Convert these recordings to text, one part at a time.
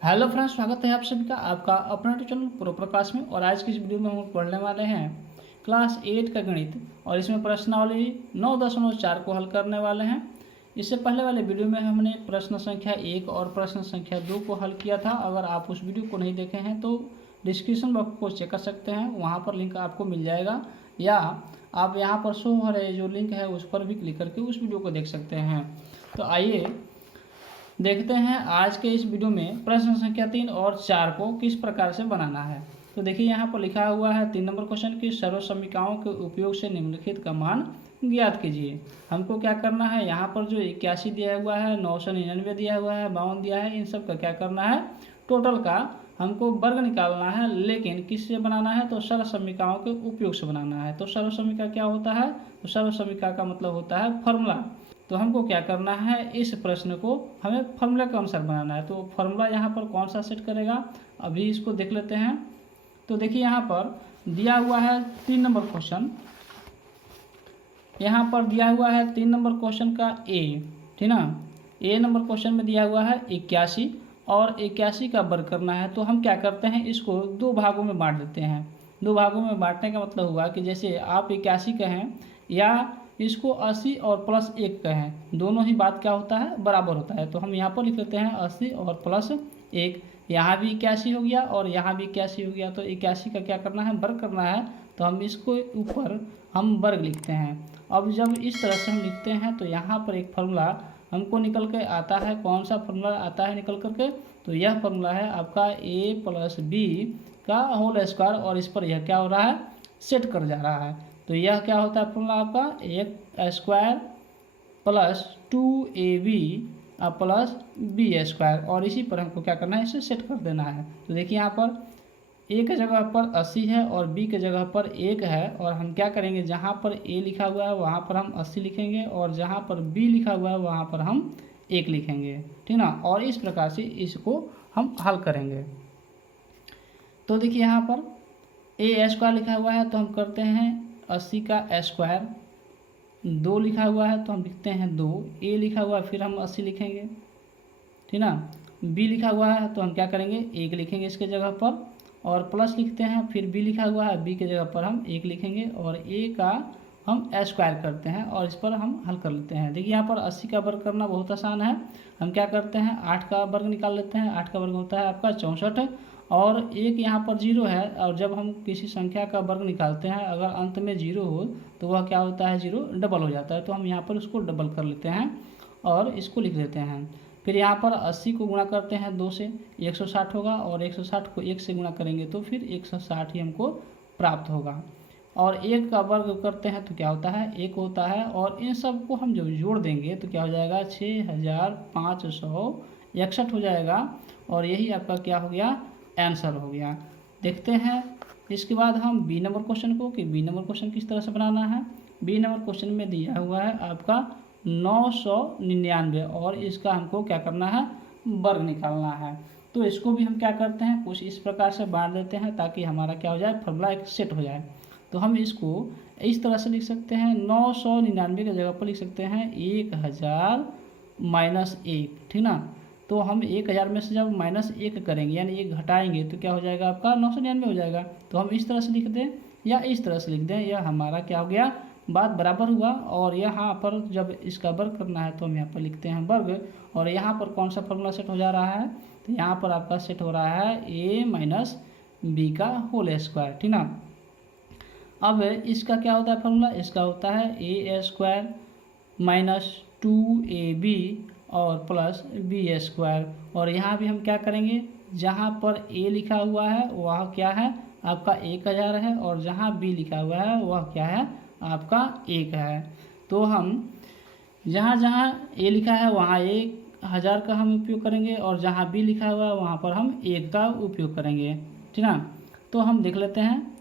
Hello friends, स्वागत है आप सभी का आपका अपना चैनल प्रो प्रकाश में। और आज की इस वीडियो में हम पढ़ने वाले हैं क्लास 8 का गणित, और इसमें प्रश्नावली 9.4 को हल करने वाले हैं। इससे पहले वाले वीडियो में हमने प्रश्न संख्या 1 और प्रश्न संख्या 2 को हल किया था। अगर आप उस वीडियो को नहीं देखे हैं तो डिस्क्रिप्शन बॉक्स को चेक कर सकते हैं, वहाँ पर लिंक आपको मिल जाएगा, या आप यहाँ पर शो हो रहे जो लिंक है उस पर भी क्लिक करके उस वीडियो को देख सकते हैं। तो आइए देखते हैं आज के इस वीडियो में प्रश्न संख्या 3 और 4 को किस प्रकार से बनाना है। तो देखिए यहाँ पर लिखा हुआ है 3 नंबर क्वेश्चन की सर्व समीकरणों के उपयोग से निम्नलिखित का मान ज्ञात कीजिए। हमको क्या करना है, यहाँ पर जो 81 दिया हुआ है, 999 दिया हुआ है, 52 दिया है, इन सब का क्या करना है, टोटल का हमको वर्ग निकालना है। लेकिन किससे बनाना है, तो सर्व समीकरणों के उपयोग से बनाना है। तो सर्व समीकरण क्या होता है, तो सर्व समीकरण का मतलब होता है फॉर्मूला। तो हमको क्या करना है, इस प्रश्न को हमें फॉर्मूला के अनुसार बनाना है। तो फॉर्मूला यहाँ पर कौन सा सेट करेगा, अभी इसको देख लेते हैं। तो देखिए यहाँ पर दिया हुआ है 3 नंबर क्वेश्चन, यहाँ पर दिया हुआ है 3 नंबर क्वेश्चन का ए, ठीक ना। ए नंबर क्वेश्चन में दिया हुआ है 81, और 81 का वर्ग करना है। तो हम क्या करते हैं, इसको 2 भागों में बांट देते हैं। 2 भागों में बांटने का मतलब हुआ कि जैसे आप 81 कहें या इसको 80 और प्लस 1 कहें, दोनों ही बात क्या होता है, बराबर होता है। तो हम यहाँ पर लिख लेते हैं 80 और प्लस 1। यहाँ भी 81 हो गया और यहाँ भी 81 हो गया। तो 81 का क्या करना है, वर्ग करना है। तो हम इसको ऊपर हम वर्ग लिखते हैं। अब जब इस तरह से हम लिखते हैं तो यहाँ पर एक फार्मूला हमको निकल के आता है। कौन सा फार्मूला आता है निकल करके, तो यह फार्मूला है आपका a प्लस बी का होल स्क्वायर, और इस पर यह क्या हो रहा है, सेट कर जा रहा है। तो यह क्या होता है फार्मूला आपका, एक square plus 2ab plus B square, और इसी पर हमको क्या करना है, इसे सेट कर देना है। तो देखिए यहाँ पर ए के जगह पर 80 है और बी के जगह पर 1 है, और हम क्या करेंगे, जहाँ पर ए लिखा हुआ है वहाँ पर हम 80 लिखेंगे, और जहाँ पर बी लिखा हुआ है वहाँ पर हम 1 लिखेंगे, ठीक ना। और इस प्रकार से इसको हम हल करेंगे। तो देखिए यहाँ पर ए स्क्वायर लिखा हुआ है तो हम करते हैं 80 का स्क्वायर, 2 लिखा हुआ है तो हम लिखते हैं 2, ए लिखा हुआ है फिर हम 80 लिखेंगे, ठीक ना। बी लिखा हुआ है तो हम क्या करेंगे, 1 लिखेंगे इसके जगह पर, और प्लस लिखते हैं, फिर बी लिखा हुआ है, बी के जगह पर हम 1 लिखेंगे, और ए का हम स्क्वायर करते हैं और इस पर हम हल कर लेते हैं। देखिए यहाँ पर 80 का वर्ग करना बहुत आसान है। हम क्या करते हैं, 8 का वर्ग निकाल लेते हैं। 8 का वर्ग होता है आपका 64, और एक यहाँ पर 0 है, और जब हम किसी संख्या का वर्ग निकालते हैं अगर अंत में 0 हो तो वह क्या होता है, 0 डबल हो जाता है। तो हम यहाँ पर उसको डबल कर लेते हैं और इसको लिख देते हैं। फिर यहाँ पर 80 को गुणा करते हैं 2 से, 160 होगा, और 160 को 1 से गुणा करेंगे तो फिर 160 ही हमको प्राप्त होगा। और 1 का वर्ग करते हैं तो क्या होता है, 1 होता है, और इन सब को हम जब जोड़ देंगे तो क्या हो जाएगा, 6561 हो जाएगा, और यही आपका क्या हो गया, आंसर हो गया। देखते हैं इसके बाद हम बी नंबर क्वेश्चन को, कि बी नंबर क्वेश्चन किस तरह से बनाना है। बी नंबर क्वेश्चन में दिया हुआ है आपका 999, और इसका हमको क्या करना है, वर्ग निकालना है। तो इसको भी हम क्या करते हैं, कुछ इस प्रकार से बांट देते हैं ताकि हमारा क्या हो जाए, फॉर्मूला एक सेट हो जाए। तो हम इसको इस तरह से लिख सकते हैं, 999 की जगह पर लिख सकते हैं 1000 माइनस 1, ठीक ना। तो हम 1000 में से जब -1 करेंगे यानी 1 घटाएंगे तो क्या हो जाएगा, आपका 999 हो जाएगा। तो हम इस तरह से लिख दें या इस तरह से लिख दें, यह हमारा क्या हो गया, बात बराबर हुआ। और यहाँ पर जब इसका वर्ग करना है तो हम यहाँ पर लिखते हैं वर्ग, और यहाँ पर कौन सा फॉर्मूला सेट हो जा रहा है, तो यहाँ पर आपका सेट हो रहा है a माइनस बी का होल स्क्वायर, ठीक ना। अब इसका क्या होता है फॉर्मूला, इसका होता है a स्क्वायर माइनस 2ab और प्लस बी स्क्वायर। और यहाँ भी हम क्या करेंगे, जहाँ पर a लिखा हुआ है वह क्या है, आपका 1000 है, और जहाँ b लिखा हुआ है वह क्या है, आपका 1 है। तो हम जहाँ जहाँ a लिखा है वहाँ 1000 का हम उपयोग करेंगे, और जहाँ b लिखा हुआ है वहाँ पर हम 1 का उपयोग करेंगे, ठीक ना। तो हम देख लेते हैं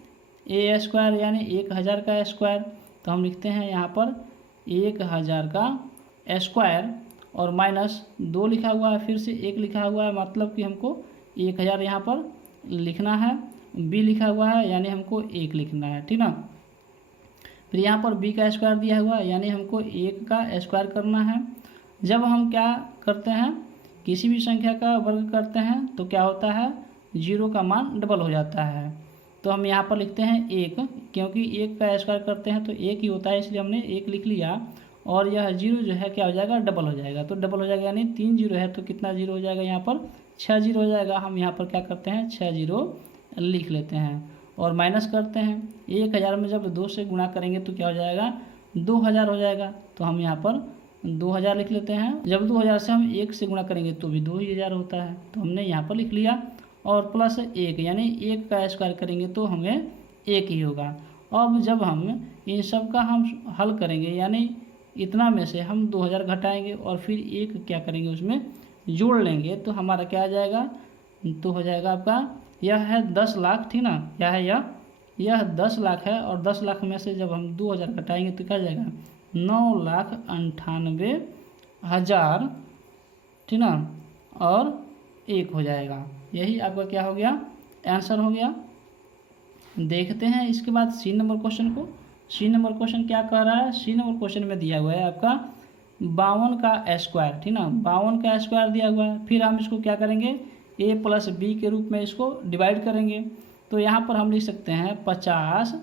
a स्क्वायर यानी 1000 का स्क्वायर, तो हम लिखते हैं यहाँ पर 1000 का स्क्वायर, और माइनस 2 लिखा हुआ है, फिर से 1 लिखा हुआ है, मतलब कि हमको 1000 यहाँ पर लिखना है, b लिखा हुआ है यानी हमको 1 लिखना है, ठीक ना। फिर यहाँ पर b का स्क्वायर दिया हुआ है यानी हमको 1 का स्क्वायर करना है। जब हम क्या करते हैं, किसी भी संख्या का वर्ग करते हैं तो क्या होता है, 0 का मान डबल हो जाता है। तो हम यहाँ पर लिखते हैं 1, क्योंकि 1 का स्क्वायर करते हैं तो 1 ही होता है, इसलिए हमने 1 लिख लिया। और यह 0 जो है क्या हो जाएगा, डबल हो जाएगा। तो डबल हो जाएगा यानी 3 0 है तो कितना 0 हो जाएगा, यहाँ पर 6 0 हो जाएगा। हम यहाँ पर क्या करते हैं, 6 0 लिख लेते हैं और माइनस करते हैं। 1000 में जब 2 से गुणा करेंगे तो क्या हो जाएगा, 2000 हो जाएगा। तो हम यहाँ पर 2000 लिख लेते हैं। जब 2000 से हम 1 से गुणा करेंगे तो भी 2000 होता है, तो हमने यहाँ पर लिख लिया। और प्लस 1 यानी 1 का स्क्वायर करेंगे तो हमें 1 ही होगा। अब जब हम इन सब का हम हल करेंगे यानी इतना में से हम 2000 घटाएंगे और फिर 1 क्या करेंगे उसमें जोड़ लेंगे तो हमारा क्या आ जाएगा, तो हो जाएगा आपका, यह है 10 लाख, ठीक ना, क्या है यह 10 लाख है। और 10 लाख में से जब हम 2000 घटाएंगे तो क्या आ जाएगा, 9,98,000, ठीक ना, और 1 हो जाएगा। यही आपका क्या हो गया, आंसर हो गया। देखते हैं इसके बाद सी नंबर क्वेश्चन को। सी नंबर क्वेश्चन क्या कह रहा है, सी नंबर क्वेश्चन में दिया हुआ है आपका 52 का स्क्वायर, ठीक ना, 52 का स्क्वायर दिया हुआ है। फिर हम इसको क्या करेंगे, a + b के रूप में इसको डिवाइड करेंगे। तो यहाँ पर हम लिख सकते हैं 50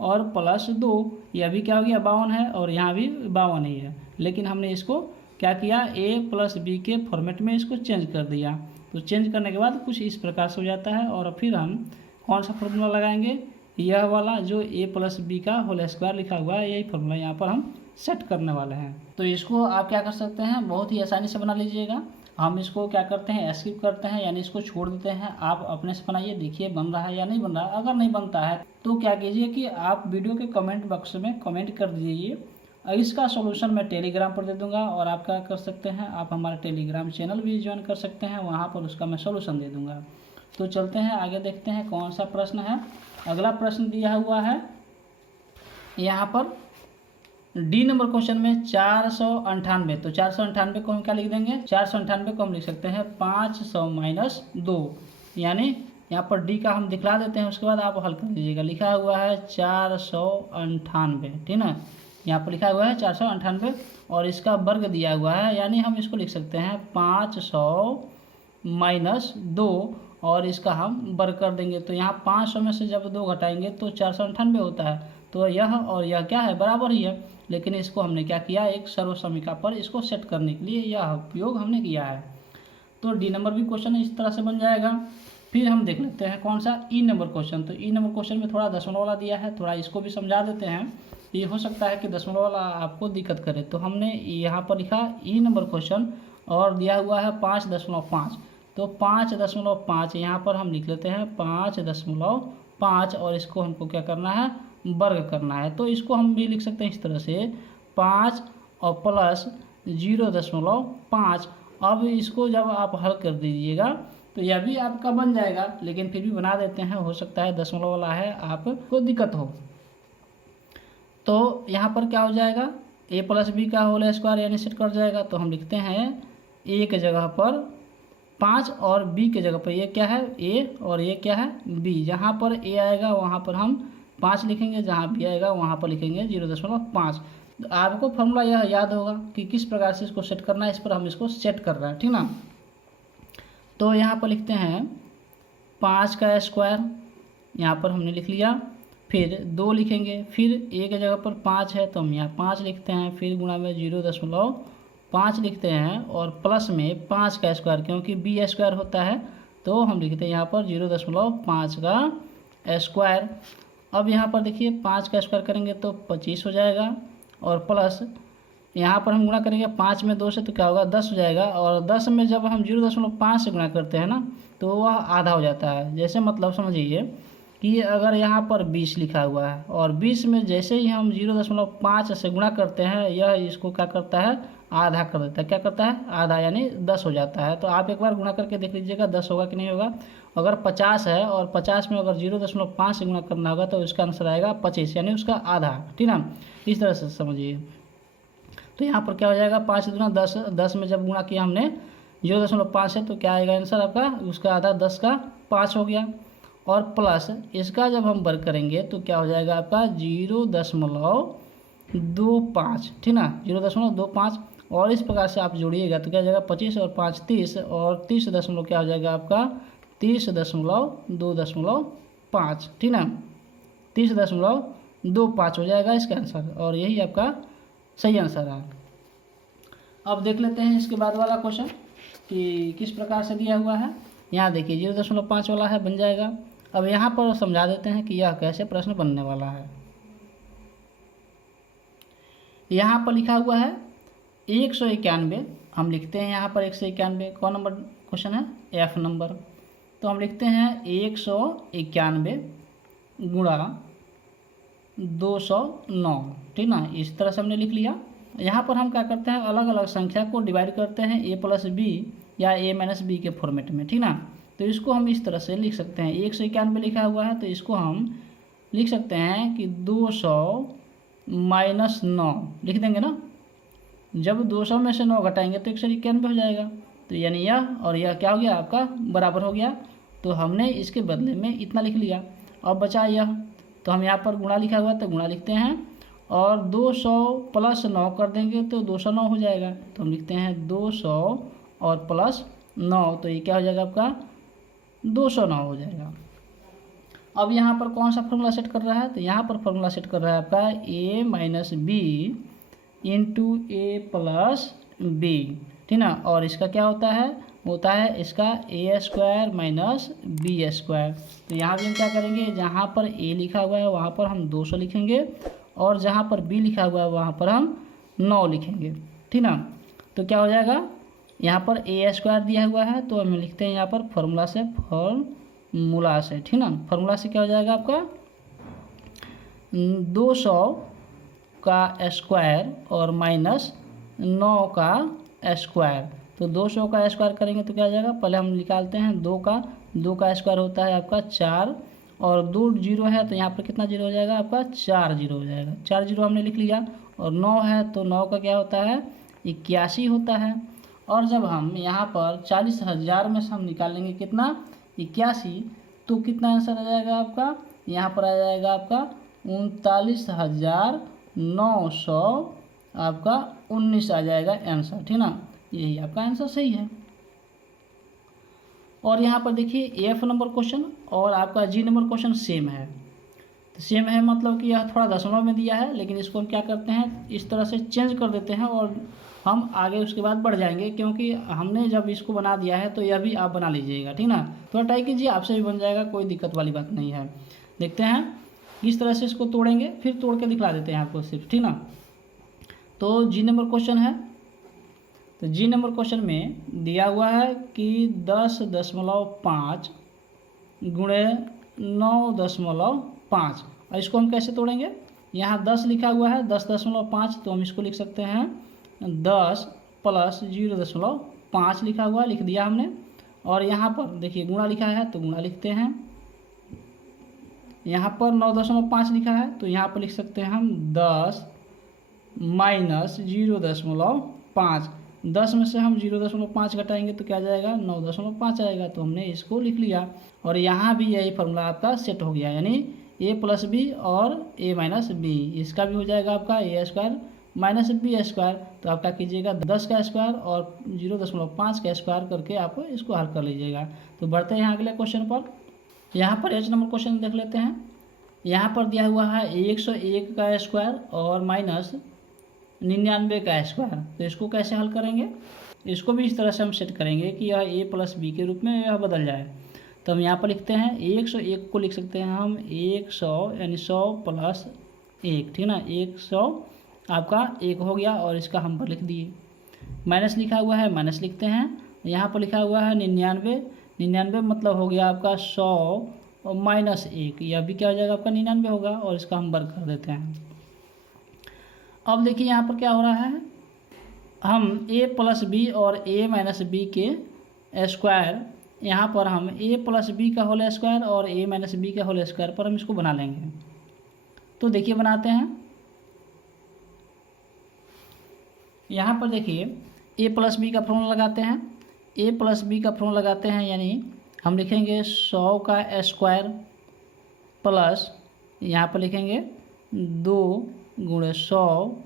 और +2, यह भी क्या हो गया 52 है और यहाँ भी 52 ही है। लेकिन हमने इसको क्या किया, a + b के फॉर्मेट में इसको चेंज कर दिया। तो चेंज करने के बाद कुछ इस प्रकार से हो जाता है। और फिर हम कौन सा फॉर्मूला लगाएंगे, यह वाला जो a + b का होल स्क्वायर लिखा हुआ है, यही फॉर्मूला यहाँ पर हम सेट करने वाले हैं। तो इसको आप क्या कर सकते हैं, बहुत ही आसानी से बना लीजिएगा। हम इसको क्या करते हैं, स्किप करते हैं यानी इसको छोड़ देते हैं। आप अपने से बनाइए, देखिए बन रहा है या नहीं बन रहा है। अगर नहीं बनता है तो क्या कीजिए कि आप वीडियो के कमेंट बॉक्स में कमेंट कर दीजिए। इसका सॉल्यूशन मैं टेलीग्राम पर दे दूंगा। और आप क्या कर सकते हैं, आप हमारा टेलीग्राम चैनल भी ज्वाइन कर सकते हैं, वहाँ पर उसका मैं सॉल्यूशन दे दूंगा। तो चलते हैं आगे, देखते हैं कौन सा प्रश्न है। अगला प्रश्न दिया हुआ है यहाँ पर डी नंबर क्वेश्चन में 498। तो 498 को हम क्या लिख देंगे, 498 को हम लिख सकते हैं 500 - 2, यानी यहाँ पर डी का हम दिखला देते हैं, उसके बाद आप हल कर दीजिएगा। लिखा हुआ है 498, ठीक ना, यहाँ पर लिखा हुआ है 498 और इसका वर्ग दिया हुआ है, यानी हम इसको लिख सकते हैं 500 - 2 और इसका हम वर्ग कर देंगे। तो यहाँ 500 में से जब 2 घटाएंगे तो 498 होता है। तो यह और यह क्या है, बराबर ही है। लेकिन इसको हमने क्या किया, एक सर्वसमीका पर इसको सेट करने के लिए यह उपयोग हमने किया है। तो डी नंबर भी क्वेश्चन इस तरह से बन जाएगा। फिर हम देख लेते हैं कौन सा, ई नंबर क्वेश्चन। तो ई नंबर क्वेश्चन में थोड़ा दशमलव वाला दिया है, थोड़ा इसको भी समझा देते हैं। ये हो सकता है कि दशमलव वाला आपको दिक्कत करे। तो हमने यहाँ पर लिखा ई नंबर क्वेश्चन और दिया हुआ है 5.5। तो 5.5 यहाँ पर हम लिख लेते हैं 5.5 और इसको हमको क्या करना है, वर्ग करना है। तो इसको हम भी लिख सकते हैं इस तरह से 5 और प्लस 0.5। अब इसको जब आप हल कर दीजिएगा तो यह भी आपका बन जाएगा, लेकिन फिर भी बना देते हैं, हो सकता है दशमलव वाला है आपको दिक्कत हो। तो यहाँ पर क्या हो जाएगा, a + b का होल स्क्वायर यानी सेट कर जाएगा। तो हम लिखते हैं a के जगह पर 5 और b के जगह पर ये क्या है, a और ये क्या है b। जहाँ पर a आएगा वहाँ पर हम 5 लिखेंगे, जहाँ b आएगा वहाँ पर लिखेंगे 0.5। तो आपको फॉर्मूला यह याद होगा कि किस प्रकार से इसको सेट करना है, इस पर हम इसको सेट कर रहे हैं, ठीक ना। तो यहाँ पर लिखते हैं 5 का स्क्वायर, यहाँ पर हमने लिख लिया। फिर 2 लिखेंगे, फिर a के जगह पर 5 है तो हम यहाँ 5 लिखते हैं, फिर गुणा में 0.5 लिखते हैं और प्लस में 5 का स्क्वायर, क्योंकि b स्क्वायर होता है तो हम लिखते हैं यहाँ पर 0.5 का स्क्वायर। अब यहाँ पर देखिए 5 का स्क्वायर करेंगे तो 25 हो जाएगा और प्लस यहाँ पर हम गुणा करेंगे 5 में 2 से तो क्या होगा 10 हो जाएगा। और 10 में जब हम 0.5 से गुणा करते हैं ना तो वह आधा हो जाता है। जैसे मतलब समझिए कि अगर यहाँ पर 20 लिखा हुआ है और 20 में जैसे ही हम 0.5 से गुणा करते हैं यह इसको क्या करता है, आधा कर देता है। क्या करता है, आधा, यानी 10 हो जाता है। तो आप एक बार गुणा करके देख लीजिएगा 10 होगा कि नहीं होगा। अगर 50 है और 50 में अगर 0.5 से गुणा करना होगा तो इसका आंसर आएगा 25, यानी उसका आधा, ठीक ना। इस तरह से समझिए। तो यहाँ पर क्या हो जाएगा 5 दूना 10, 10 में जब गुणा किया हमने 0.5 है तो क्या आएगा आंसर आपका, उसका आधा 10 का 5 हो गया। और प्लस इसका जब हम वर्ग करेंगे तो क्या हो जाएगा आपका 0.25, ठीक ना, 0.25। और इस प्रकार से आप जोड़िएगा तो क्या हो जाएगा 25 और 5 30 और 30 दशमलव क्या हो जाएगा आपका 30.2.5, ठीक ना, 30.25 हो जाएगा इसका आंसर और यही आपका सही आंसर है। अब देख लेते हैं इसके बाद वाला क्वेश्चन कि किस प्रकार से दिया हुआ है। यहाँ देखिए 0.5 वाला है, बन जाएगा। अब यहाँ पर समझा देते हैं कि यह कैसे प्रश्न बनने वाला है। यहाँ पर लिखा हुआ है 191, हम लिखते हैं यहाँ पर 191, कौन नंबर क्वेश्चन है, F नंबर। तो हम लिखते हैं 191 गुणा 209, ठीक ना, इस तरह से हमने लिख लिया। यहाँ पर हम क्या करते हैं, अलग अलग संख्या को डिवाइड करते हैं a+b या a-b के फॉर्मेट में, ठीक ना। तो इसको हम इस तरह से लिख सकते हैं, 191 लिखा हुआ है तो इसको हम लिख सकते हैं कि 200 - 9 लिख देंगे ना। जब 200 में से 9 घटाएंगे तो 191 हो जाएगा। तो यानी यह और यह क्या हो गया आपका बराबर हो गया। तो हमने इसके बदले में इतना लिख लिया। अब बचा यह, तो हम यहाँ पर गुणा लिखा हुआ तो गुणा लिखते हैं और 200 + 9 कर देंगे तो 209 हो जाएगा। तो हम लिखते हैं 200 और +9, तो ये क्या हो जाएगा आपका 209 हो जाएगा। अब यहाँ पर कौन सा फॉर्मूला सेट कर रहा है, तो यहाँ पर फॉर्मूला सेट कर रहा है आपका a - b इंटू a+b, ठीक ना। और इसका क्या होता है इसका a² - b²। तो यहाँ भी हम क्या करेंगे, जहाँ पर a लिखा हुआ है वहाँ पर हम 200 लिखेंगे और जहाँ पर b लिखा हुआ है वहाँ पर हम 9 लिखेंगे, ठीक ना। तो क्या हो जाएगा, यहाँ पर a² दिया हुआ है तो हम लिखते हैं यहाँ पर फॉर्मूला से, ठीक ना। फॉर्मूला से क्या हो जाएगा आपका 200 का स्क्वायर और -9 का स्क्वायर। तो 200 का स्क्वायर करेंगे तो क्या हो जाएगा, पहले हम निकालते हैं 2 का स्क्वायर होता है आपका 4 और 2 जीरो है तो यहाँ पर कितना जीरो हो जाएगा आपका 4 जीरो हो जाएगा। 4 जीरो हमने लिख लिया। और 9 है तो 9 का क्या होता है 81 होता है। और जब हम यहाँ पर 40,000 में से हम निकालेंगे कितना 81, तो कितना आंसर आ जाएगा आपका, यहाँ पर आ जाएगा आपका 39,900 आपका 19 आ जाएगा आंसर, ठीक ना। यही आपका आंसर सही है। और यहाँ पर देखिए F नंबर क्वेश्चन और आपका G नंबर क्वेश्चन सेम है। तो सेम है मतलब कि यह थोड़ा दशमलव में दिया है, लेकिन इसको हम क्या करते हैं इस तरह से चेंज कर देते हैं और हम आगे उसके बाद बढ़ जाएंगे, क्योंकि हमने जब इसको बना दिया है तो यह भी आप बना लीजिएगा, ठीक ना। थोड़ा ट्राई कीजिए, आपसे भी बन जाएगा, कोई दिक्कत वाली बात नहीं है। देखते हैं इस तरह से इसको तोड़ेंगे, फिर तोड़ के दिखला देते हैं आपको सिर्फ, ठीक ना। तो G नंबर क्वेश्चन है, तो G नंबर क्वेश्चन में दिया हुआ है कि 10.5 गुणे 9.5, और इसको हम कैसे तोड़ेंगे, यहाँ 10 लिखा हुआ है 10.5, तो हम इसको लिख सकते हैं 10 + 0.5 लिखा हुआ लिख दिया हमने। और यहाँ पर देखिए गुणा लिखा है तो गुणा लिखते हैं, यहाँ पर 9.5 लिखा है तो यहाँ पर लिख सकते हैं हम 10 - 0.5। 10 में से हम 0.5 घटाएंगे तो क्या जाएगा 9.5 आएगा। तो हमने इसको लिख लिया और यहाँ भी यही फार्मूला आपका सेट हो गया, यानी a + b और a - b, इसका भी हो जाएगा आपका a² - b²। तो आप क्या कीजिएगा 10 का स्क्वायर और 0.5 का स्क्वायर करके आप इसको हल कर लीजिएगा। तो बढ़ते हैं यहाँ अगले क्वेश्चन पर। यहाँ पर H नंबर क्वेश्चन देख लेते हैं। यहाँ पर दिया हुआ है 101 का स्क्वायर और -99 का स्क्वायर। तो इसको कैसे हल करेंगे, इसको भी इस तरह से हम सेट करेंगे कि यह a + b के रूप में यह बदल जाए। तो हम यहाँ पर लिखते हैं 101 को लिख सकते हैं हम 100 यानी 100 + 1, ठीक ना। 100 आपका 1 हो गया और इसका हम पर लिख दिए। माइनस लिखा हुआ है माइनस लिखते हैं। यहाँ पर लिखा हुआ है 99 मतलब हो गया आपका 100 और -1, यह भी क्या हो जाएगा आपका 99 होगा और इसका हम वर्ग कर देते हैं। अब देखिए यहाँ पर क्या हो रहा है, हम a + b और a - b के स्क्वायर, यहाँ पर हम a + b का होल स्क्वायर और a - b का होल स्क्वायर पर हम इसको बना लेंगे। तो देखिए बनाते हैं। यहाँ पर देखिए a + b का फॉर्मूला लगाते हैं। a + b का फॉर्मूला लगाते हैं यानी हम लिखेंगे 100 का स्क्वायर प्लस यहाँ पर लिखेंगे 2 × 100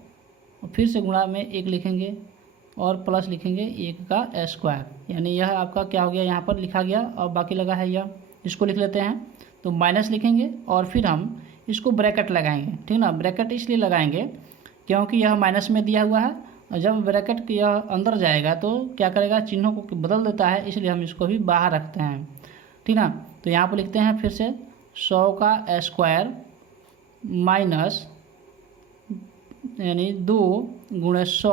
और फिर से गुणा में 1 लिखेंगे और प्लस लिखेंगे 1 का स्क्वायर, यानी यह आपका क्या हो गया, यहाँ पर लिखा गया और बाकी लगा है यह, इसको लिख लेते हैं। तो माइनस लिखेंगे और फिर हम इसको ब्रैकेट लगाएंगे, ठीक ना। ब्रैकेट इसलिए लगाएंगे क्योंकि यह माइनस में दिया हुआ है, और जब ब्रैकेट के यह अंदर जाएगा तो क्या करेगा, चिन्हों को बदल देता है, इसलिए हम इसको भी बाहर रखते हैं, ठीक ना। तो यहाँ पर लिखते हैं फिर से 100 का स्क्वायर माइनस यानी 2 गुणे 100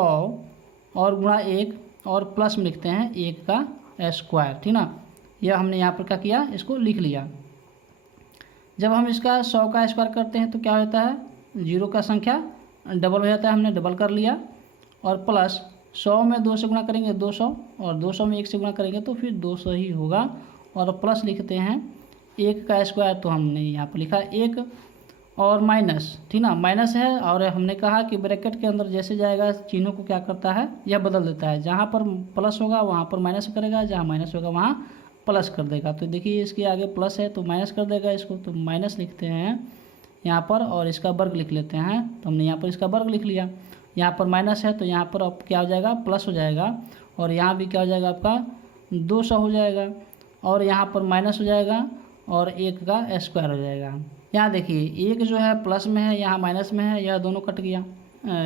और गुणा 1 और प्लस में लिखते हैं 1 का स्क्वायर, ठीक ना। यह हमने यहाँ पर क्या किया, इसको लिख लिया। जब हम इसका 100 का स्क्वायर करते हैं तो क्या होता है, 0 का संख्या डबल हो जाता है, हमने डबल कर लिया। और प्लस 100 में 2 से गुणा करेंगे 200 और 200 में 1 से गुणा करेंगे तो फिर 200 ही होगा। और प्लस लिखते हैं 1 का स्क्वायर, तो हमने यहाँ पर लिखा 1 और माइनस, ठीक ना। माइनस है और हमने कहा कि ब्रैकेट के अंदर जैसे जाएगा चिन्हों को क्या करता है, यह बदल देता है। जहाँ पर प्लस होगा वहाँ पर माइनस करेगा, जहाँ माइनस होगा वहाँ प्लस कर देगा। तो देखिए इसके आगे प्लस है तो माइनस कर देगा इसको, तो माइनस लिखते हैं यहाँ पर और इसका वर्ग लिख लेते हैं। तो हमने यहाँ पर इसका वर्ग लिख लिया। यहाँ पर माइनस है तो यहाँ पर अब क्या हो जाएगा, प्लस हो जाएगा। और यहाँ भी क्या हो जाएगा, आपका 200 हो जाएगा। और यहाँ पर माइनस हो जाएगा और 1 का स्क्वायर हो जाएगा। यहाँ देखिए 1 जो है प्लस में है, यहाँ माइनस में है, यह दोनों कट गया।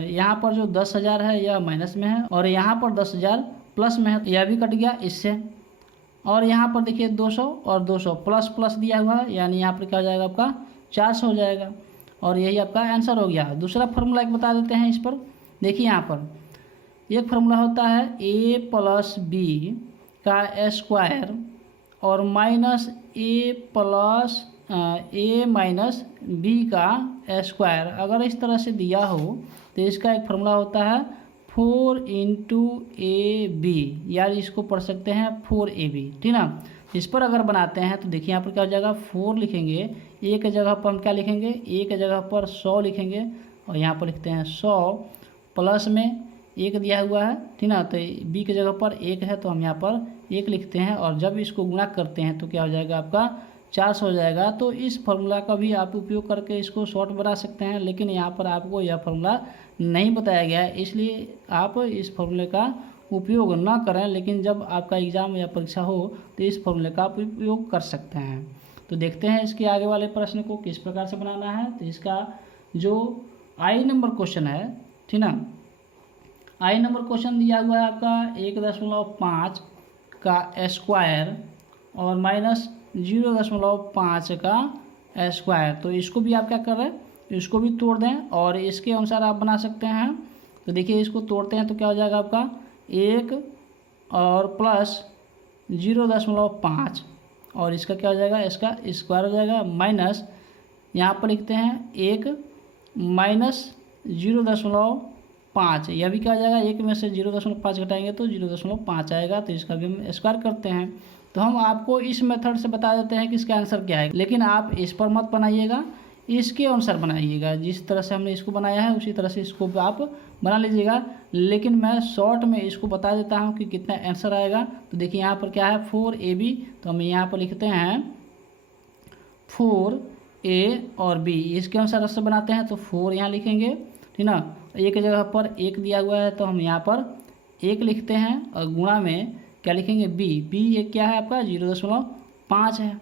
यहाँ पर जो 10,000 है यह माइनस में है और यहाँ पर 10,000 प्लस में है, यह भी कट गया इससे। और यहाँ पर देखिए 200 और 200 प्लस प्लस दिया हुआ है, यानी यहाँ पर क्या हो जाएगा, आपका 400 हो जाएगा। और यही आपका आंसर हो गया। दूसरा फार्मूला एक बता देते हैं इस पर। देखिए यहाँ पर एक फार्मूला होता है a प्लस बी का स्क्वायर और माइनस a माइनस बी का स्क्वायर। अगर इस तरह से दिया हो तो इसका एक फार्मूला होता है 4 इंटू AB, यार इसको पढ़ सकते हैं 4AB, ठीक ना। इस पर अगर बनाते हैं तो देखिए यहाँ पर क्या हो जाएगा, 4 लिखेंगे, एक जगह पर हम क्या लिखेंगे, एक जगह पर 100 लिखेंगे और यहाँ पर लिखते हैं 100 प्लस में 1 दिया हुआ है, ठीक ना। तो बी की जगह पर 1 है तो हम यहाँ पर 1 लिखते हैं और जब इसको गुणा करते हैं तो क्या हो जाएगा, आपका 400 हो जाएगा। तो इस फार्मूला का भी आप उपयोग करके इसको शॉर्ट बना सकते हैं, लेकिन यहाँ पर आपको यह फार्मूला नहीं बताया गया है, इसलिए आप इस फार्मूले का उपयोग ना करें। लेकिन जब आपका एग्ज़ाम या परीक्षा हो तो इस फार्मूले का आप उपयोग कर सकते हैं। तो देखते हैं इसके आगे वाले प्रश्न को किस प्रकार से बनाना है। तो इसका जो आई नंबर क्वेश्चन है, ठीक ना, आई नंबर क्वेश्चन दिया हुआ है आपका 1.5 का स्क्वायर और माइनस 0.5 का स्क्वायर। तो इसको भी आप क्या कर रहे हैं, इसको भी तोड़ दें और इसके अनुसार आप बना सकते हैं। तो देखिए इसको तोड़ते हैं तो क्या हो जाएगा, आपका 1 और प्लस 0.5 और इसका क्या हो जाएगा, इसका स्क्वायर हो जाएगा माइनस, यहाँ पर लिखते हैं 1 माइनस 0.5, यह भी क्या हो जाएगा, 1 में से 0.5 घटाएंगे तो 0.5 आएगा। तो इसका भी हम स्क्वायर करते हैं। तो हम आपको इस मेथड से बता देते हैं कि इसका आंसर क्या है, लेकिन आप इस पर मत बनाइएगा, इसके अनुसार बनाइएगा। जिस तरह से हमने इसको बनाया है उसी तरह से इसको आप बना लीजिएगा। लेकिन मैं शॉर्ट में इसको बता देता हूँ कि कितना आंसर आएगा। तो देखिए यहाँ पर क्या है 4AB, तो हम यहाँ पर लिखते हैं 4A और B, इसके अनुसार से बनाते हैं। तो 4 यहाँ लिखेंगे, ठीक ना। एक जगह पर 1 दिया हुआ है तो हम यहाँ पर 1 लिखते हैं और गुणा में क्या लिखेंगे B ये क्या है आपका 0.5 है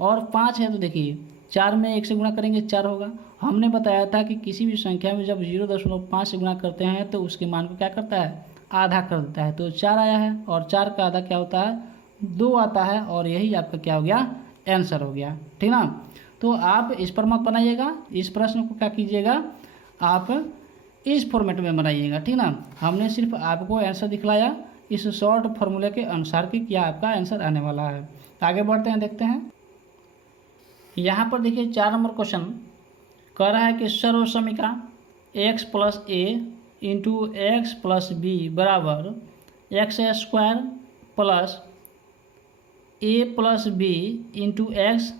और 5 है। तो देखिए 4 में 1 से गुणा करेंगे 4 होगा। हमने बताया था कि किसी भी संख्या में जब 0.5 से गुणा करते हैं तो उसके मान को क्या करता है, आधा कर देता है। तो 4 आया है और 4 का आधा क्या होता है, 2 आता है और यही आपका क्या हो गया, आंसर हो गया, ठीक ना। तो आप इस पर मत बनाइएगा, इस प्रश्न को क्या कीजिएगा, आप इस फॉर्मेट में बनाइएगा, ठीक ना। हमने सिर्फ आपको आंसर दिखलाया इस शॉर्ट फार्मूले के अनुसार कि क्या आपका आंसर आने वाला है। आगे बढ़ते हैं, देखते हैं। यहाँ पर देखिए 4 नंबर क्वेश्चन कह रहा है कि सर्व समीकरण x plus A into X plus B बराबर X square plus A plus B into X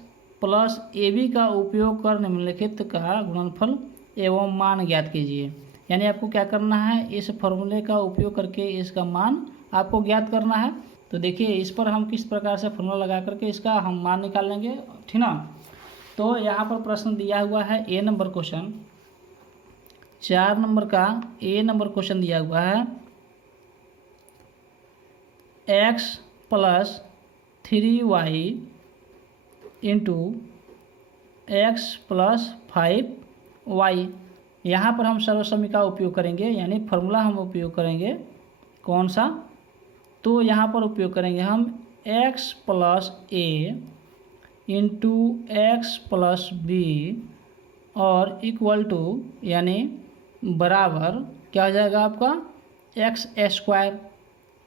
plus A B का उपयोग कर निम्नलिखित का गुणनफल एवं मान ज्ञात कीजिए। यानी आपको क्या करना है, इस फॉर्मूले का उपयोग करके इसका मान आपको ज्ञात करना है। तो देखिए इस पर हम किस प्रकार से फॉर्मूला लगा करके इसका हम मान निकाल लेंगे, ठीक ना। तो यहाँ पर प्रश्न दिया हुआ है ए नंबर क्वेश्चन, 4 नंबर का ए नंबर क्वेश्चन दिया हुआ है x plus 3y into X plus 5y। यहाँ पर हम सर्वसम्मति का उपयोग करेंगे, यानी फार्मूला हम उपयोग करेंगे कौन सा, तो यहाँ पर उपयोग करेंगे हम x plus A into X plus B और इक्वल टू यानी बराबर क्या हो जाएगा आपका एक्स स्क्वायर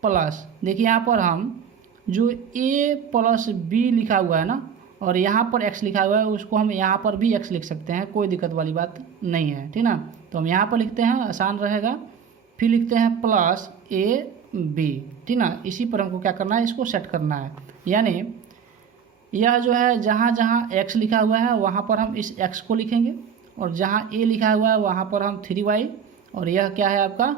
प्लस, देखिए यहाँ पर हम जो a प्लस बी लिखा हुआ है ना और यहाँ पर x लिखा हुआ है उसको हम यहाँ पर भी x लिख सकते हैं, कोई दिक्कत वाली बात नहीं है, ठीक ना। तो हम यहाँ पर लिखते हैं, आसान रहेगा। फिर लिखते हैं प्लस ए बी, ठीक ना। इसी पर हमको क्या करना है, इसको सेट करना है, यानी यह जो है जहाँ जहाँ x लिखा हुआ है वहाँ पर हम इस x को लिखेंगे और जहाँ a लिखा हुआ है वहाँ पर हम 3y और यह क्या है आपका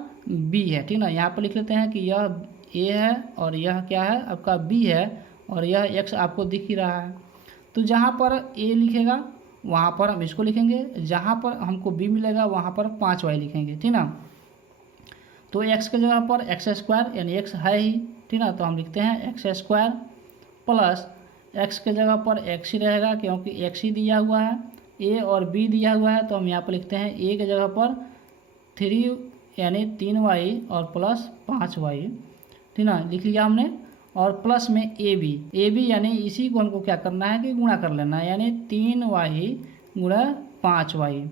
b है, ठीक ना। यहाँ पर लिख लेते हैं कि यह a है और यह क्या है आपका b है और यह x आपको दिख ही रहा है। तो जहाँ पर a लिखेगा वहाँ पर हम इसको लिखेंगे, जहाँ पर हमको b मिलेगा वहाँ पर 5y लिखेंगे, ठीक ना। तो x के जगह पर एक्स स्क्वायर यानी x है ही, ठीक ना, तो हम लिखते हैं एक्स स्क्वायर प्लस x के जगह पर x ही रहेगा क्योंकि x ही दिया हुआ है, a और b दिया हुआ है, तो हम यहाँ पर लिखते हैं a के जगह पर 3 यानी 3y और प्लस 5y, ठीक ना, लिख लिया हमने। और प्लस में ए बी यानी इसी को हमको क्या करना है कि गुणा कर लेना है, यानी 3y गुणा 5y।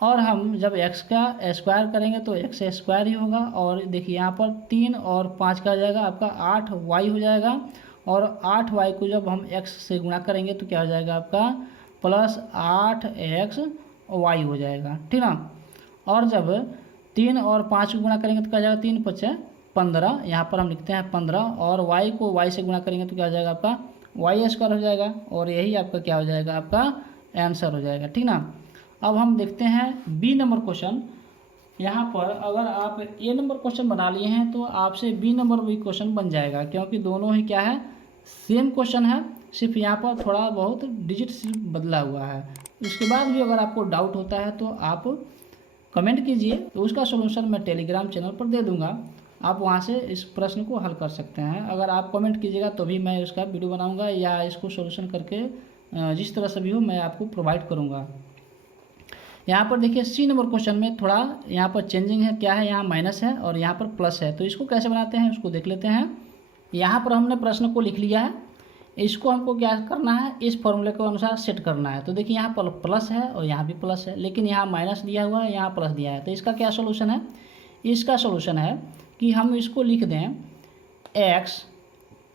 और हम जब x का स्क्वायर करेंगे तो x स्क्वायर ही होगा और देखिए यहाँ पर 3 और 5 का हो जाएगा आपका 8y हो जाएगा और 8y को जब हम x से गुणा करेंगे तो क्या हो जाएगा आपका प्लस 8xy हो जाएगा, ठीक ना। और जब 3 और 5 को गुणा करेंगे तो क्या हो जाएगा 3 × 5 = 15, यहाँ पर हम लिखते हैं 15 और y को y से गुणा करेंगे तो क्या हो जाएगा आपका y स्क्वायर हो जाएगा और यही आपका क्या हो जाएगा आपका आंसर हो जाएगा, ठीक ना। अब हम देखते हैं बी नंबर क्वेश्चन। यहाँ पर अगर आप ए नंबर क्वेश्चन बना लिए हैं तो आपसे बी नंबर भी क्वेश्चन बन जाएगा क्योंकि दोनों ही क्या है सेम क्वेश्चन है, सिर्फ यहाँ पर थोड़ा बहुत डिजिट बदला हुआ है। उसके बाद भी अगर आपको डाउट होता है तो आप कमेंट कीजिए, तो उसका सोल्यूशन मैं टेलीग्राम चैनल पर दे दूँगा, आप वहाँ से इस प्रश्न को हल कर सकते हैं। अगर आप कमेंट कीजिएगा तो भी मैं उसका वीडियो बनाऊँगा या इसको सोल्यूशन करके जिस तरह से भी हो मैं आपको प्रोवाइड करूँगा। यहाँ पर देखिए सी नंबर क्वेश्चन में थोड़ा यहाँ पर चेंजिंग है, क्या है यहाँ माइनस है और यहाँ पर प्लस है, तो इसको कैसे बनाते हैं उसको देख लेते हैं। यहाँ पर हमने प्रश्न को लिख लिया है, इसको हमको क्या करना है इस फॉर्मूले के अनुसार सेट करना है। तो देखिए यहाँ पर प्लस है और यहाँ भी प्लस है, लेकिन यहाँ माइनस दिया हुआ है, यहाँ प्लस दिया है, तो इसका क्या सोल्यूशन है, इसका सोल्यूशन है कि हम इसको लिख दें x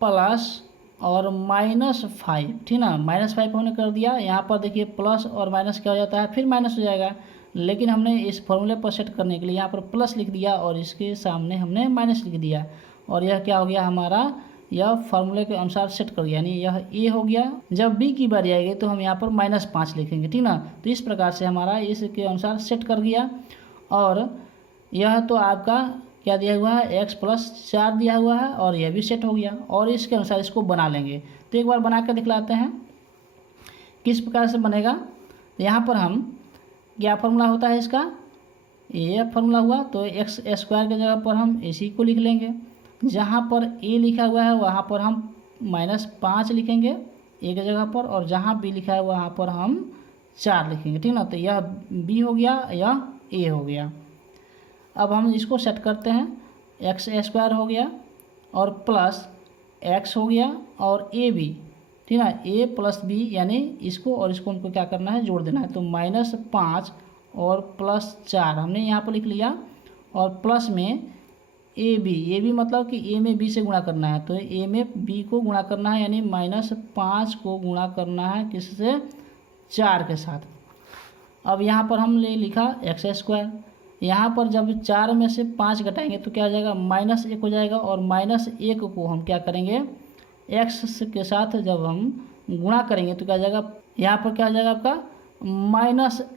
प्लस और -5, ठीक ना। -5 हमने कर दिया, यहाँ पर देखिए प्लस और माइनस क्या हो जाता है फिर माइनस हो जाएगा, लेकिन हमने इस फॉर्मूले पर सेट करने के लिए यहाँ पर प्लस लिख दिया और इसके सामने हमने माइनस लिख दिया और यह क्या हो गया हमारा, यह फार्मूले के अनुसार सेट कर गया, यानी यह ए हो गया। जब बी की बारी आएगी तो हम यहाँ पर -5 लिखेंगे, ठीक ना। तो इस प्रकार से हमारा इसके अनुसार सेट कर गया और यह तो आपका क्या दिया हुआ है x + 4 दिया हुआ है और यह भी सेट हो गया और इसके अनुसार इसको बना लेंगे। तो एक बार बना कर दिखलाते हैं किस प्रकार से बनेगा। तो यहाँ पर हम क्या फार्मूला होता है इसका, ये फार्मूला हुआ, तो एक्स स्क्वायर की जगह पर हम इसी को लिख लेंगे, जहाँ पर a लिखा हुआ है वहाँ पर हम -5 लिखेंगे a की जगह पर और जहाँ b लिखा है वहाँ पर हम 4 लिखेंगे, ठीक ना। तो यह b हो गया, यह a हो गया। अब हम इसको सेट करते हैं, एक्स स्क्वायर हो गया और प्लस x हो गया और a b, ठीक ना, a + b यानी इसको और इसको हमको क्या करना है जोड़ देना है। तो -5 और +4 हमने यहाँ पर लिख लिया और प्लस में ए बी मतलब कि a में b से गुणा करना है, तो a में b को गुणा करना है, यानी -5 को गुणा करना है किससे 4 के साथ। अब यहाँ पर हमने लिखा एक्स स्क्वायर, यहाँ पर जब 4 में से 5 घटाएंगे तो क्या हो जाएगा -1 हो जाएगा और -1 को हम क्या करेंगे x के साथ जब हम गुणा करेंगे तो क्या हो जाएगा, यहाँ पर क्या हो जाएगा आपका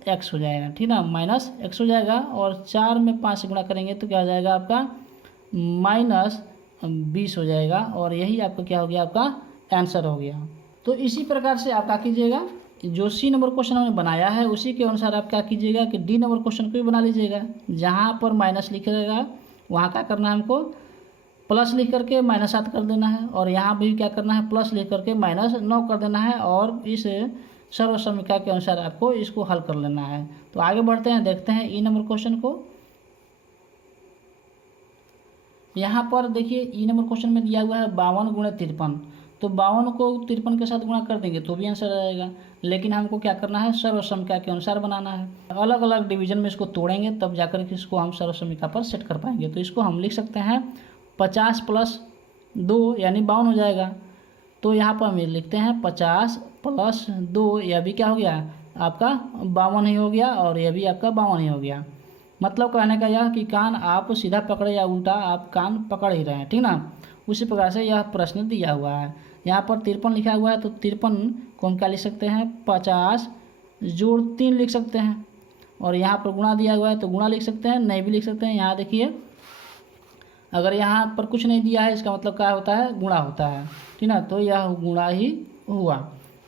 -x हो जाएगा, ठीक ना, -x हो जाएगा और 4 में 5 से गुणा करेंगे तो क्या हो जाएगा आपका -20 हो जाएगा और यही आपका क्या हो गया, आपका आंसर हो गया। तो इसी प्रकार से आप क्या कीजिएगा, जो सी नंबर क्वेश्चन हमने बनाया है उसी के अनुसार आप क्या कीजिएगा कि डी नंबर क्वेश्चन को भी बना लीजिएगा। जहाँ पर माइनस लिखिएगा वहाँ क्या करना है हमको प्लस लिख करके -7 कर देना है, और यहाँ भी क्या करना है, प्लस लिख करके -9 कर देना है, और इस सर्व समीकरण के अनुसार आपको इसको हल कर लेना है। तो आगे बढ़ते हैं, देखते हैं ई नंबर क्वेश्चन को। यहाँ पर देखिए ई नंबर क्वेश्चन में दिया हुआ है 52 गुणे 53, तो 52 को 53 के साथ गुणा कर देंगे तो भी आंसर आ जाएगा, लेकिन हमको क्या करना है, सर्व समीकरण के अनुसार बनाना है। अलग अलग डिवीजन में इसको तोड़ेंगे तब जाकर के इसको हम सर्व समीकरण पर सेट कर पाएंगे। तो इसको हम लिख सकते हैं 50 + 2 यानी 52 हो जाएगा। तो यहाँ पर हम लिखते हैं 50 + 2, यह भी क्या हो गया आपका 52 ही हो गया, और यह भी आपका 52 ही हो गया। मतलब कहने का यह कि कान आप सीधा पकड़े या उल्टा, आप कान पकड़ ही रहे हैं, ठीक ना। उसी प्रकार से यह प्रश्न दिया हुआ है। यहाँ पर 53 लिखा हुआ है, तो 53 को हम क्या लिख सकते हैं, 50 + 3 लिख सकते हैं, और यहाँ पर गुणा दिया हुआ है तो गुणा लिख सकते हैं, नहीं भी लिख सकते हैं। यहाँ देखिए अगर यहाँ पर कुछ नहीं दिया है इसका मतलब क्या होता है, गुणा होता है, ठीक ना। तो यह गुणा ही हुआ।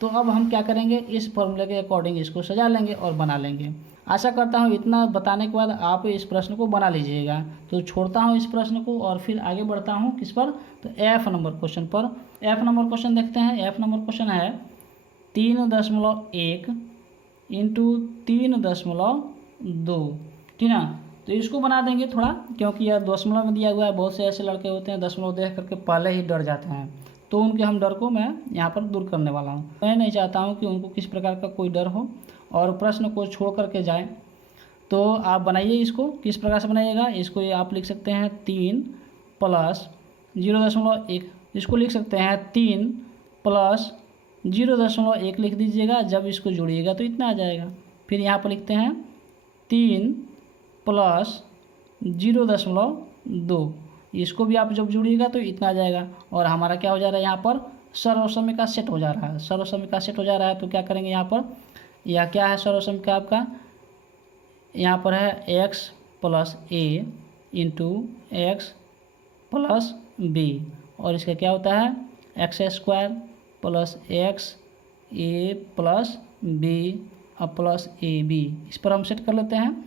तो अब हम क्या करेंगे, इस फॉर्मूले के अकॉर्डिंग इसको सजा लेंगे और बना लेंगे। आशा करता हूँ इतना बताने के बाद आप इस प्रश्न को बना लीजिएगा। तो छोड़ता हूँ इस प्रश्न को और फिर आगे बढ़ता हूँ किस पर, तो एफ नंबर क्वेश्चन पर। एफ नंबर क्वेश्चन देखते हैं। एफ नंबर क्वेश्चन है 3.1 × 3.2, ठीक ना। तो इसको बना देंगे थोड़ा, क्योंकि यह दशमलव में दिया हुआ है। बहुत से ऐसे लड़के होते हैं दशमलव देख करके पहले ही डर जाते हैं, तो उनके हम डर को मैं यहाँ पर दूर करने वाला हूँ। मैं नहीं चाहता हूँ कि उनको किस प्रकार का कोई डर हो और प्रश्न को छोड़ करके जाए। तो आप बनाइए इसको, किस प्रकार से बनाइएगा इसको, ये आप लिख सकते हैं 3 + 0.1, इसको लिख सकते हैं 3 + 0.1 लिख दीजिएगा। जब इसको जोड़िएगा तो इतना आ जाएगा। फिर यहाँ पर लिखते हैं 3 + 0.2, इसको भी आप जब जोड़िएगा तो इतना आ जाएगा। और हमारा क्या हो जा रहा है, यहाँ पर सर्व समीकरण सेट हो जा रहा है। सर्व समीकरण सेट हो जा रहा है तो क्या करेंगे, यहाँ पर यह क्या है, सर्व समीकरण आपका यहाँ पर है x + a × x + b, और इसका क्या होता है x² + x a + b + ab। इस पर हम सेट कर लेते हैं।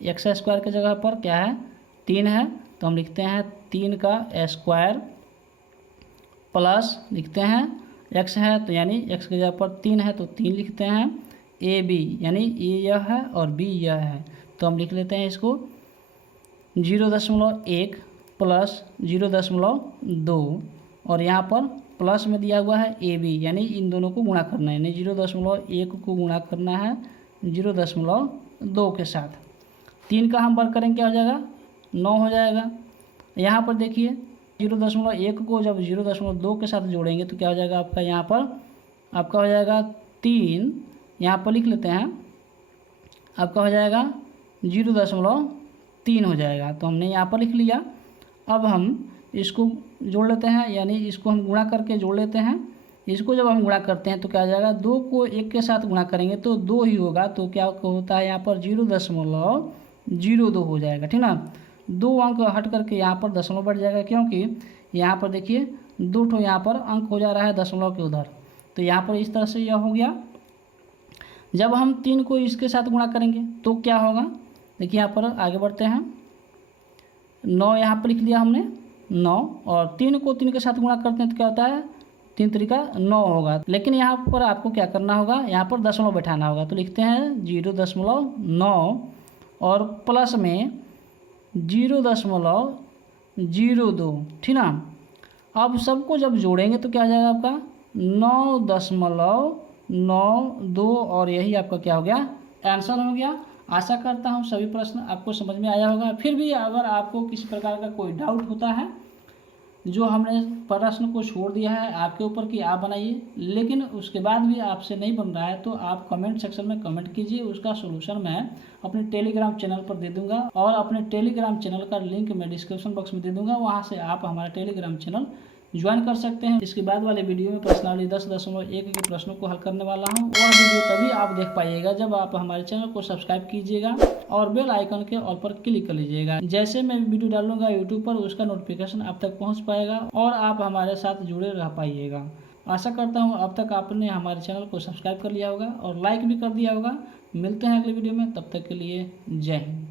x² के जगह पर क्या है, 3 है, तो हम लिखते हैं 3 का स्क्वायर प्लस लिखते हैं x है, तो यानी x की जगह पर 3 है तो 3 लिखते हैं, ए बी यानी ए यह है और बी यह है, तो हम लिख लेते हैं इसको 0.1 + 0.2, और यहाँ पर प्लस में दिया हुआ है ए बी, यानी इन दोनों को गुणा करना है, यानी 0.1 को गुणा करना है 0.2 के साथ। 3 का हम वर्ग करेंगे क्या हो जाएगा, 9 हो जाएगा। यहाँ पर देखिए 0.1 को जब 0.2 के साथ जोड़ेंगे तो क्या हो जाएगा आपका, यहाँ पर आपका हो जाएगा 3, यहाँ पर लिख लेते हैं, आपका हो जाएगा 0.3 हो जाएगा, तो हमने यहाँ पर लिख लिया। अब हम इसको जोड़ लेते हैं, यानी इसको हम गुणा करके जोड़ लेते हैं। इसको जब हम गुणा करते हैं तो क्या हो जाएगा, 2 को 1 के साथ गुणा करेंगे तो 2 ही होगा, तो क्या होता है यहाँ पर 0.02 हो जाएगा, ठीक ना। 2 अंक हट करके यहाँ पर दशमलव बढ़ जाएगा, क्योंकि यहाँ पर देखिए 2 ठो यहाँ पर अंक हो जा रहा है दशमलव के उधर, तो यहाँ पर इस तरह से यह हो गया। जब हम 3 को इसके साथ गुणा करेंगे तो क्या होगा, देखिए यहाँ पर आगे बढ़ते हैं। 9 यहाँ पर लिख लिया हमने 9, और 3 को 3 के साथ गुणा करते हैं तो क्या होता है, 3 3 9 होगा। लेकिन यहाँ पर आपको क्या करना होगा, यहाँ पर दशमलव बैठाना होगा, तो लिखते हैं 0.9 और प्लस में 0.02, ठीक ना। अब सबको जब जोड़ेंगे तो क्या हो जाएगा आपका 9.92, और यही आपका क्या हो गया, आंसर हो गया। आशा करता हूँ सभी प्रश्न आपको समझ में आया होगा। फिर भी अगर आपको किसी प्रकार का कोई डाउट होता है, जो हमने प्रश्न को छोड़ दिया है आपके ऊपर कि आप बनाइए, लेकिन उसके बाद भी आपसे नहीं बन रहा है, तो आप कमेंट सेक्शन में कमेंट कीजिए, उसका सोल्यूशन मैं अपने टेलीग्राम चैनल पर दे दूंगा, और अपने टेलीग्राम चैनल का लिंक मैं डिस्क्रिप्शन बॉक्स में दे दूंगा, वहां से आप हमारा टेलीग्राम चैनल ज्वाइन कर सकते हैं। इसके बाद वाले वीडियो में प्रश्नावली 10.1 के प्रश्नों को हल करने वाला हूं। वह वीडियो तभी आप देख पाइएगा जब आप हमारे चैनल को सब्सक्राइब कीजिएगा और बेल आइकन के ऑल पर क्लिक कर लीजिएगा। जैसे मैं वीडियो डालूंगा यूट्यूब पर, उसका नोटिफिकेशन आप तक पहुंच पाएगा और आप हमारे साथ जुड़े रह पाइएगा। आशा करता हूँ अब तक आपने हमारे चैनल को सब्सक्राइब कर लिया होगा और लाइक भी कर दिया होगा। मिलते हैं अगले वीडियो में, तब तक के लिए जय हिंद।